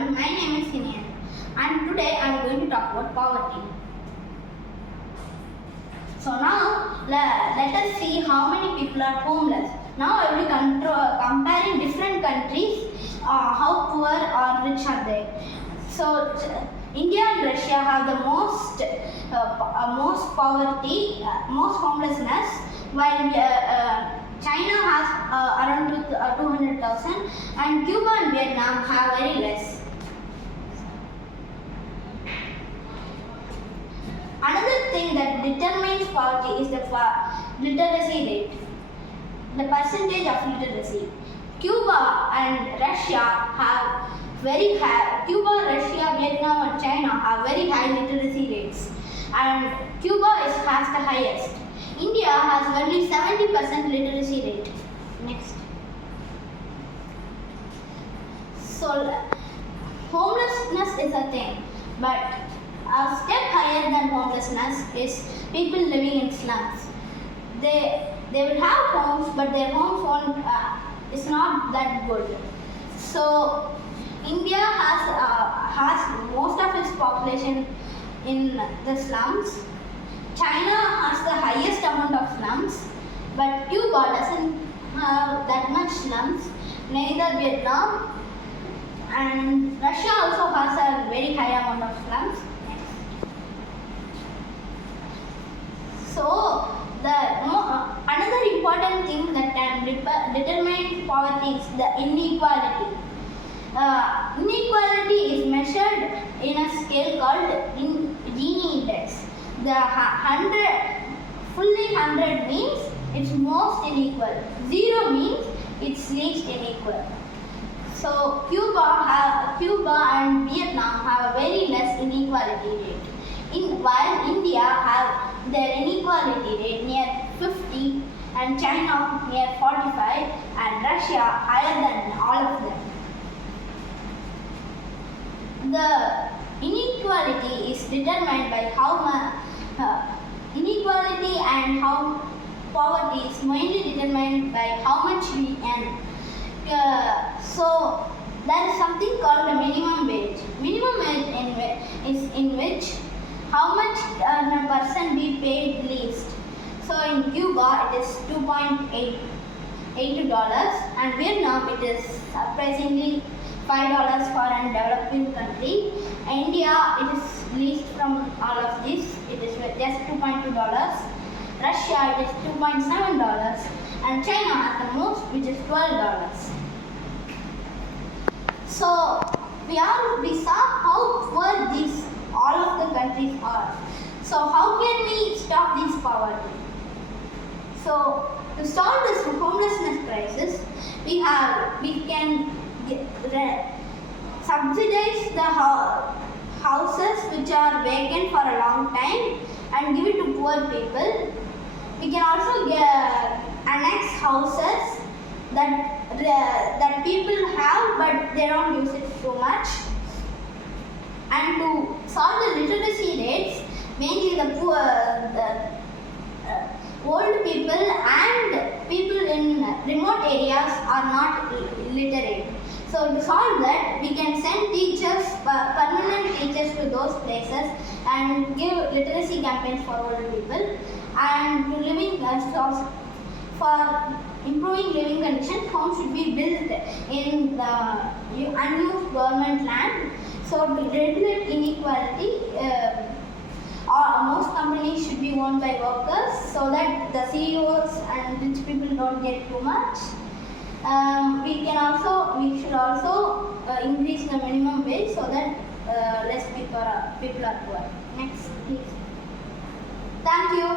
everyone, my name is Iniyan and today I am going to talk about poverty. So now let us see how many people are homeless. Now I will be comparing different countries, how poor or rich are they. So India and Russia have the most poverty, most homelessness, while China has around 200,000 and Cuba and Vietnam have very less. Another thing that determines poverty is the literacy rate, the percentage of literacy. Cuba and Russia have very high, Cuba, Russia, Vietnam and China have very high literacy rates and Cuba has the highest. India has only 70% literacy rate. Next. So homelessness is a thing, but a step higher than homelessness is people living in slums. They will have homes, but their homes is not that good. So India has most of its population in the slums. China has the highest amount of slums, but Cuba doesn't have that much slums. Neither Vietnam, and Russia also has a very high amount of slums. So another important thing that can determine poverty is the inequality. Inequality is measured in a scale called Gini index. The 100 means it's most unequal. 0 means it's least unequal. So Cuba and Vietnam have a very less inequality rate. While India have their inequality rate near 50 and China near 45 and Russia higher than all of them. The inequality is determined by how much inequality and how poverty is mainly determined by how much we earn. So there is something called the minimum wage. Minimum wage is in which how much a person be paid least. So in Cuba it is $2.82 and Vietnam it is surprisingly $5 for a developing country. India it is least from all of this. It is just $2.2. Russia it is $2.7 and China at the most, which is $12. So we saw how poor all of the countries are. So how can we stop this poverty? So to solve this homelessness crisis, we can subsidize the houses which are vacant for a long time and give it to poor people. We can also annex houses that people have but they don't use it so much. And to solve the literacy rates, mainly the poor, old people and people in remote areas are not literate. So to solve that, we can send teachers, permanent teachers to those places and give literacy campaigns for older people. And for improving living conditions, homes should be built in the unused government land. So to regulate inequality, most companies should be owned by workers so that the CEOs and rich people don't get too much. We should also increase the minimum wage so that less people are poor. Next, please. Thank you.